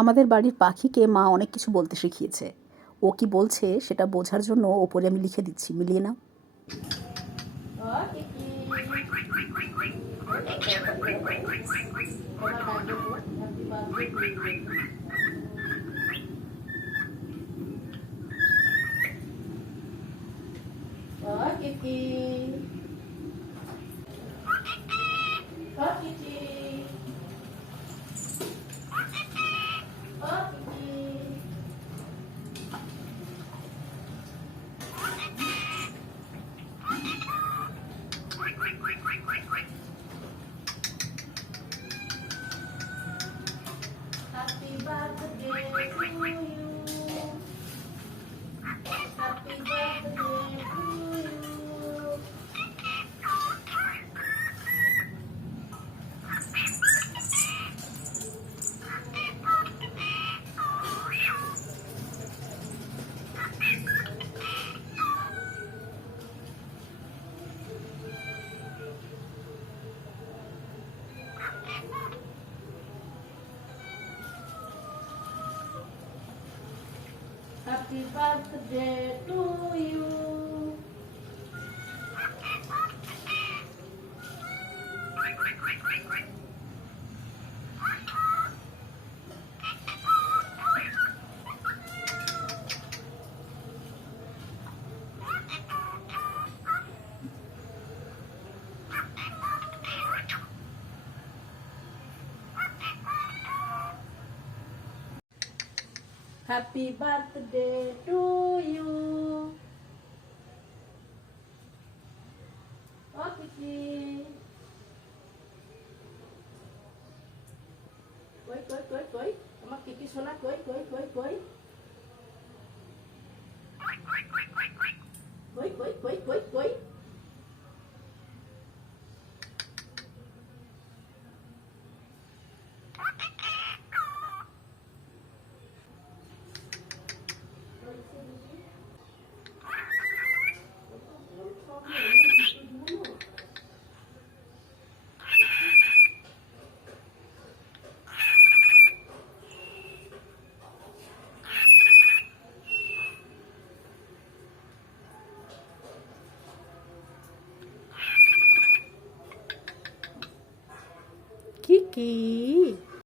আমাদের বাড়ির পাখিকে মা অনেক কিছু বলতে শিখিয়েছে। ও কি বলছে সেটা বোঝার জন্য ওপরে আমি লিখে দিচ্ছি, মিলিয়ে নাও। Happy birthday to you. Happy birthday to you. Happy birthday to you. Happy birthday to you. Oh, Kiki. Koi. Ama Kiki sona koi. Koi. Kiki.